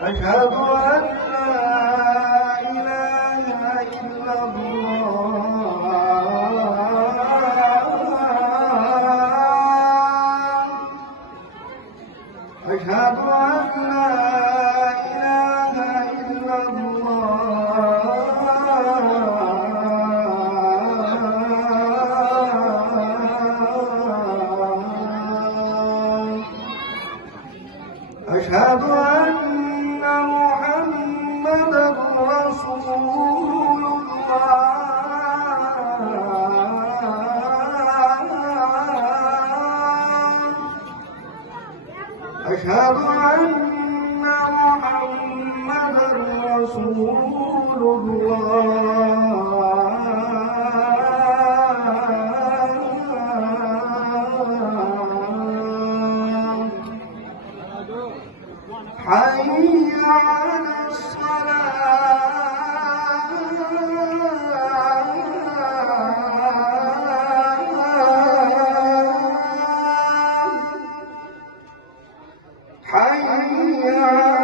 أشهد أن لا إله إلا الله أشهد أن لا إله إلا الله أشهد أن محمدًا رسول الله أشهد أن محمدًا رسول الله حي على الصلاة حي على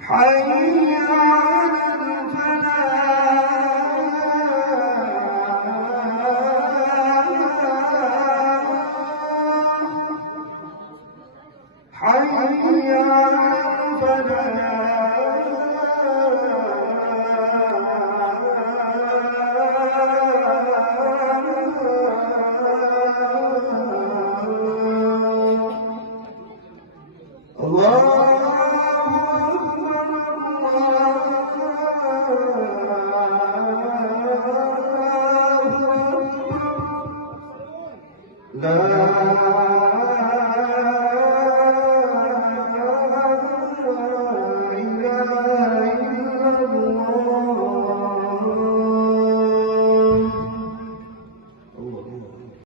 حي على الفلاح حي على الفلاح الله